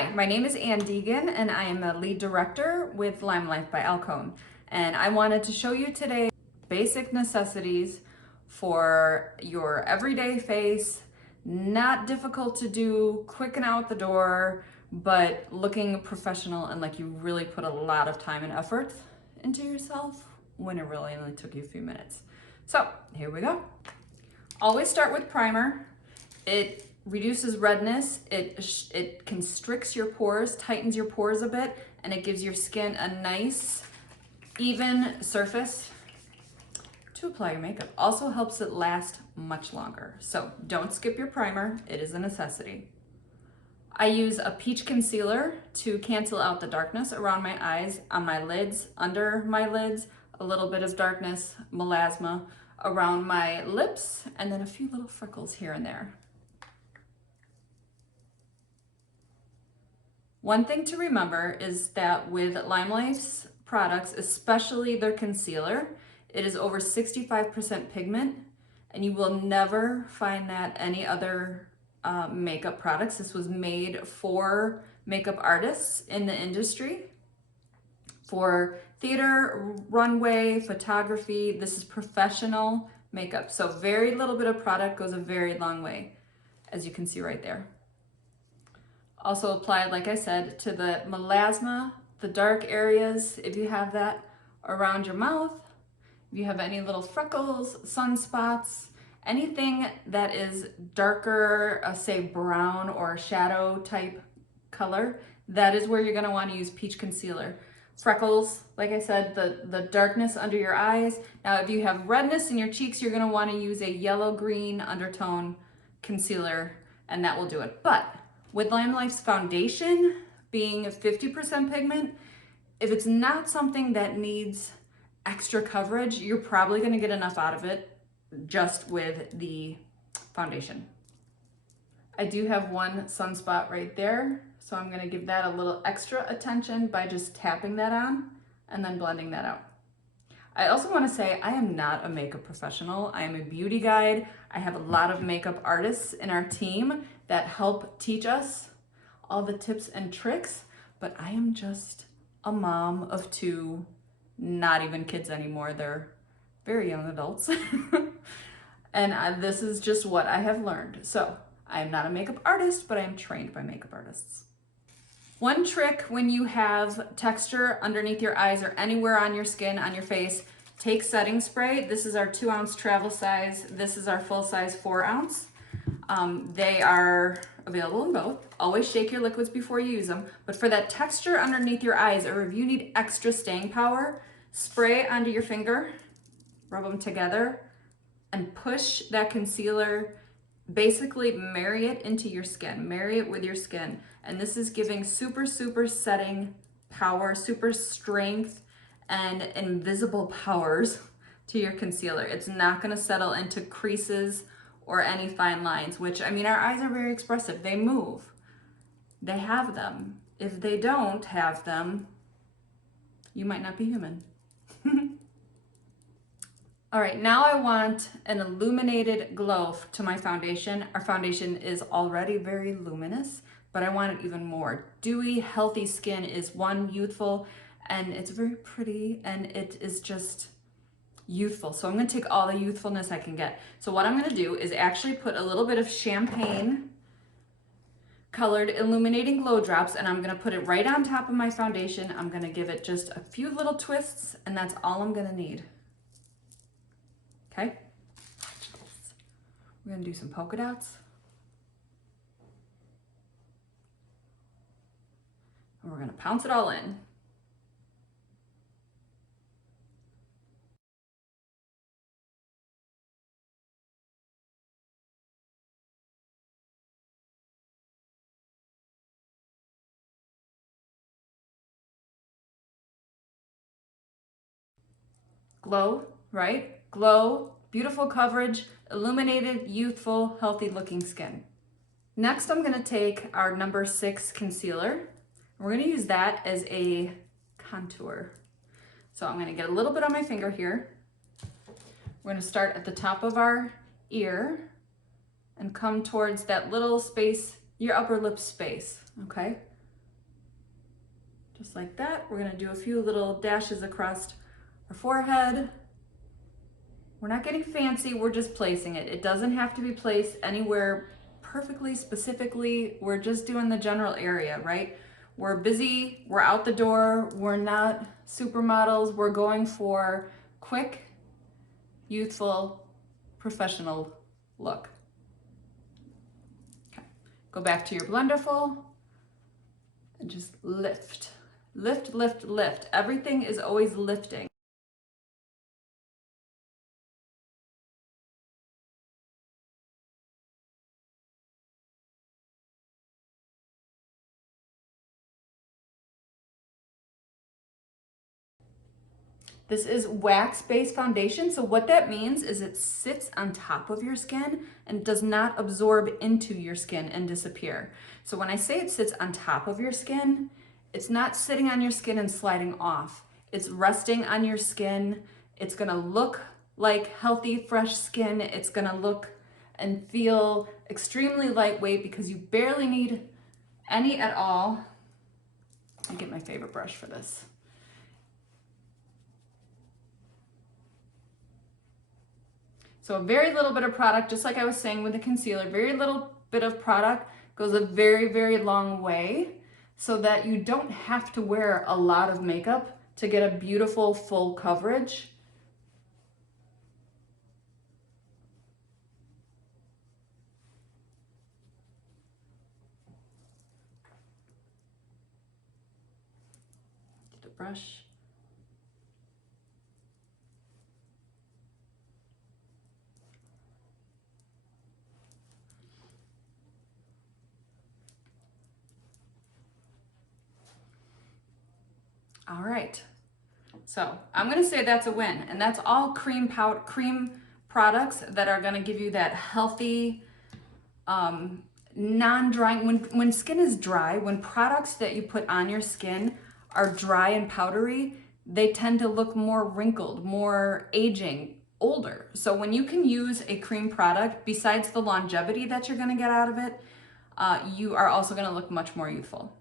Hi, my name is Ann Deegan and I am a lead director with LimeLife by Alcone. And I wanted to show you today basic necessities for your everyday face, not difficult to do, quick and out the door, but looking professional and like you really put a lot of time and effort into yourself when it really only took you a few minutes. So here we go. Always start with primer. It reduces redness, it constricts your pores, tightens your pores a bit, and it gives your skin a nice, even surface to apply your makeup. Also helps it last much longer. So don't skip your primer, it is a necessity. I use a peach concealer to cancel out the darkness around my eyes, on my lids, under my lids, a little bit of darkness, melasma around my lips, and then a few little freckles here and there. One thing to remember is that with LimeLife's products, especially their concealer, it is over 65% pigment, and you will never find that any other makeup products. This was made for makeup artists in the industry, for theater, runway, photography. This is professional makeup. So very little bit of product goes a very long way, as you can see right there. Also applied, like I said, to the melasma, the dark areas, if you have that around your mouth, if you have any little freckles, sunspots, anything that is darker, say brown or shadow type color, that is where you're gonna wanna use peach concealer. Freckles, like I said, the darkness under your eyes. Now, if you have redness in your cheeks, you're gonna wanna use a yellow-green undertone concealer, and that will do it. But with LimeLife's foundation being 50% pigment, if it's not something that needs extra coverage, you're probably gonna get enough out of it just with the foundation. I do have one sunspot right there, so I'm gonna give that a little extra attention by just tapping that on and then blending that out. I also wanna say I am not a makeup professional. I am a beauty guide. I have a lot of makeup artists in our team that help teach us all the tips and tricks, but I am just a mom of two, not even kids anymore. They're very young adults. And this is just what I have learned. So I am not a makeup artist, but I am trained by makeup artists. One trick when you have texture underneath your eyes or anywhere on your skin, on your face, take setting spray. This is our 2-ounce travel size. This is our full size 4-ounce. They are available in both. Always shake your liquids before you use them. But for that texture underneath your eyes, or if you need extra staying power, spray onto your finger, rub them together, and push that concealer. Basically marry it into your skin, marry it with your skin. And this is giving super setting power, super strength, and invisible powers to your concealer. It's not gonna settle into creases or any fine lines, which, I mean, our eyes are very expressive. They move, they have them. If they don't have them, you might not be human. All right, now I want an illuminated glow to my foundation. Our foundation is already very luminous, but I want it even more. Dewy, healthy skin is one, youthful, and it's very pretty, and it is just youthful. So I'm gonna take all the youthfulness I can get. So what I'm gonna do is actually put a little bit of champagne colored illuminating glow drops, and I'm gonna put it right on top of my foundation. I'm gonna give it just a few little twists, and that's all I'm gonna need. Okay, we're gonna do some polka dots. And we're gonna pounce it all in. Glow, right? Glow, beautiful coverage, illuminated, youthful, healthy looking skin. Next, I'm gonna take our number 6 concealer. We're gonna use that as a contour. So I'm gonna get a little bit on my finger here. We're gonna start at the top of our ear and come towards that little space, your upper lip space, okay? Just like that. We're gonna do a few little dashes across our forehead. We're not getting fancy, we're just placing it. It doesn't have to be placed anywhere perfectly, specifically. We're just doing the general area, right? We're busy, we're out the door, we're not supermodels, we're going for quick, youthful, professional look. Okay. Go back to your Blunderful and just lift. Lift, lift, lift. Everything is always lifting. This is wax-based foundation, so what that means is it sits on top of your skin and does not absorb into your skin and disappear. So when I say it sits on top of your skin, it's not sitting on your skin and sliding off. It's resting on your skin. It's gonna look like healthy, fresh skin. It's gonna look and feel extremely lightweight because you barely need any at all. I'll get my favorite brush for this. So a very little bit of product, just like I was saying with the concealer, very little bit of product goes a very, very long way so that you don't have to wear a lot of makeup to get a beautiful full coverage. Get the brush. All right, so I'm gonna say that's a win, and that's all cream products that are gonna give you that healthy, non-drying. When skin is dry, when products that you put on your skin are dry and powdery, they tend to look more wrinkled, more aging, older. So when you can use a cream product, besides the longevity that you're gonna get out of it, you are also gonna look much more youthful.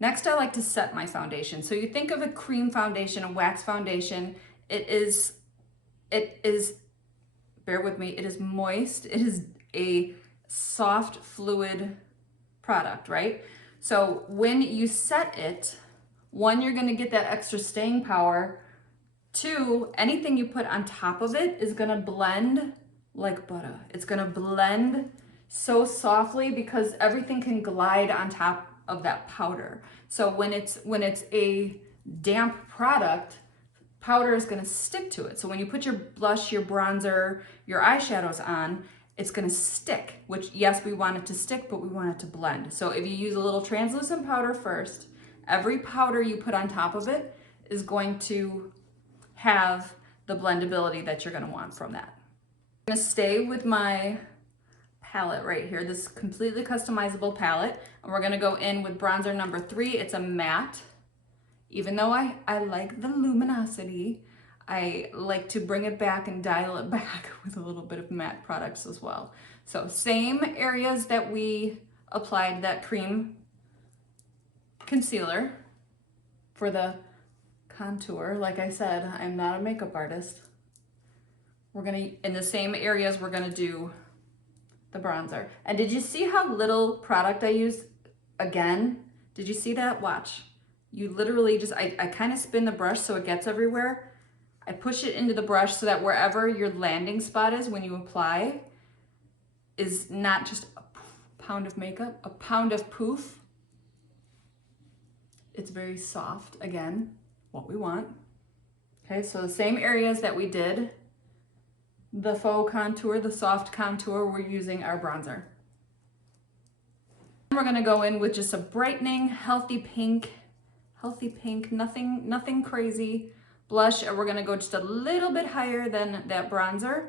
Next, I like to set my foundation. So you think of a cream foundation, a wax foundation. It is, bear with me, it is moist. It is a soft, fluid product, right? So when you set it, one, you're gonna get that extra staying power. Two, anything you put on top of it is gonna blend like butter. It's gonna blend so softly because everything can glide on top of that powder. So when it's a damp product, powder is gonna stick to it. So when you put your blush, your bronzer, your eyeshadows on, it's gonna stick, which yes, we want it to stick, but we want it to blend. So if you use a little translucent powder first, every powder you put on top of it is going to have the blendability that you're gonna want from that. I'm gonna stay with my palette right here, this completely customizable palette, and we're gonna go in with bronzer number 3. It's a matte. Even though I like the luminosity, I like to bring it back and dial it back with a little bit of matte products as well. So same areas that we applied that cream concealer for the contour. Like I said, I'm not a makeup artist. We're gonna, in the same areas, we're gonna do the bronzer. And did you see how little product I used again? Did you see that? Watch. You literally just, I kind of spin the brush so it gets everywhere. I push it into the brush so that wherever your landing spot is when you apply is not just a pound of makeup, a pound of poof. It's very soft, again, what we want. Okay, so the same areas that we did the faux contour, the soft contour, we're using our bronzer. We're gonna go in with just a brightening, healthy pink, nothing crazy blush, and we're gonna go just a little bit higher than that bronzer.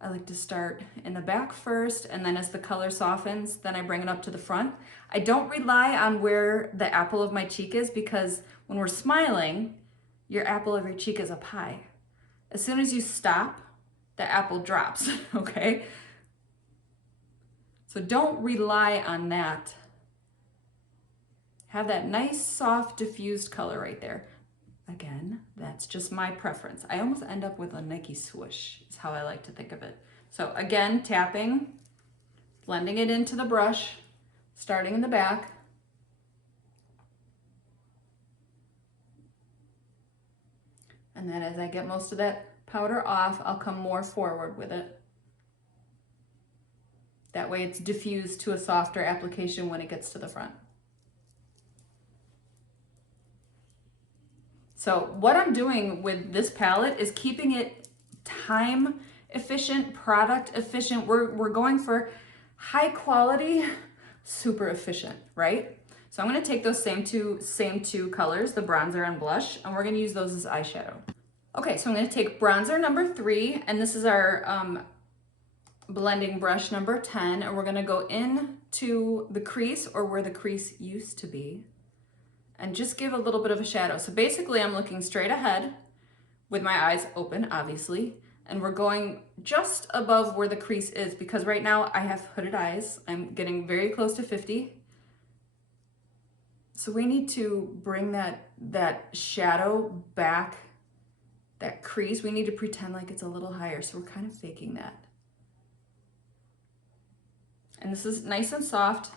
I like to start in the back first, and then as the color softens, then I bring it up to the front. I don't rely on where the apple of my cheek is because when we're smiling, your apple of your cheek is up high. As soon as you stop, the apple drops, okay? So don't rely on that have that nice, soft, diffused color right there. Again, that's just my preference. I almost end up with a Nike swoosh, is how I like to think of it. So again, tapping, blending it into the brush, starting in the back. And then as I get most of that powder off, I'll come more forward with it. That way it's diffused to a softer application when it gets to the front. So what I'm doing with this palette is keeping it time efficient, product efficient. We're going for high quality, super efficient, right? So I'm gonna take those same two colors, the bronzer and blush, and we're gonna use those as eyeshadow. Okay, so I'm gonna take bronzer number 3, and this is our blending brush number 10, and we're gonna go into the crease, or where the crease used to be, and just give a little bit of a shadow. So basically I'm looking straight ahead with my eyes open, obviously, and we're going just above where the crease is, because right now I have hooded eyes. I'm getting very close to 50. So we need to bring that shadow back, that crease. We need to pretend like it's a little higher. So we're kind of faking that. And this is nice and soft.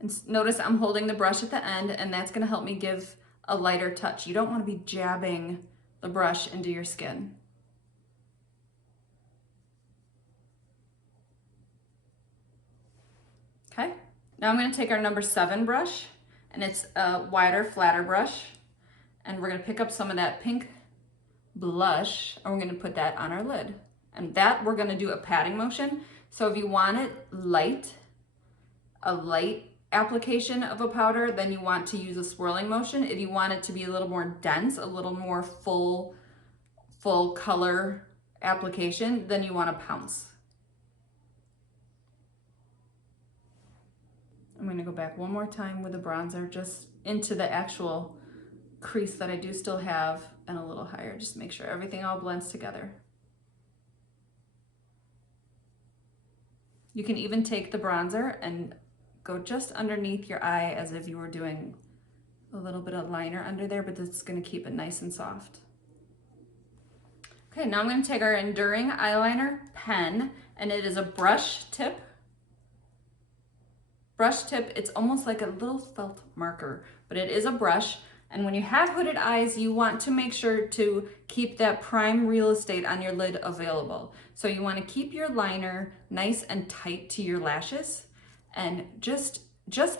And notice I'm holding the brush at the end, and that's gonna help me give a lighter touch. You don't wanna be jabbing the brush into your skin. Okay, now I'm gonna take our number 7 brush, and it's a wider, flatter brush, and we're gonna pick up some of that pink blush, and we're gonna put that on our lid. And that we're gonna do a patting motion. So if you want it light, a light application of a powder, then you want to use a swirling motion. If you want it to be a little more dense, a little more full color application, then you want to pounce. I'm going to go back one more time with the bronzer, just into the actual crease that I do still have, and a little higher. Just make sure everything all blends together. You can even take the bronzer and go just underneath your eye as if you were doing a little bit of liner under there, but it's going to keep it nice and soft. Okay, now I'm going to take our Enduring Eyeliner pen, and it is a brush tip. Brush tip, it's almost like a little felt marker, but it is a brush. And when you have hooded eyes, you want to make sure to keep that prime real estate on your lid available. So you want to keep your liner nice and tight to your lashes, and just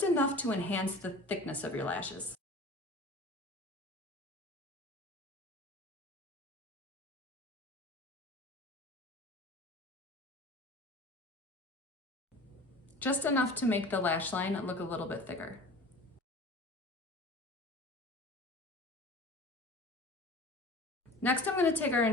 enough to enhance the thickness of your lashes. Just enough to make the lash line look a little bit thicker. Next, I'm going to take our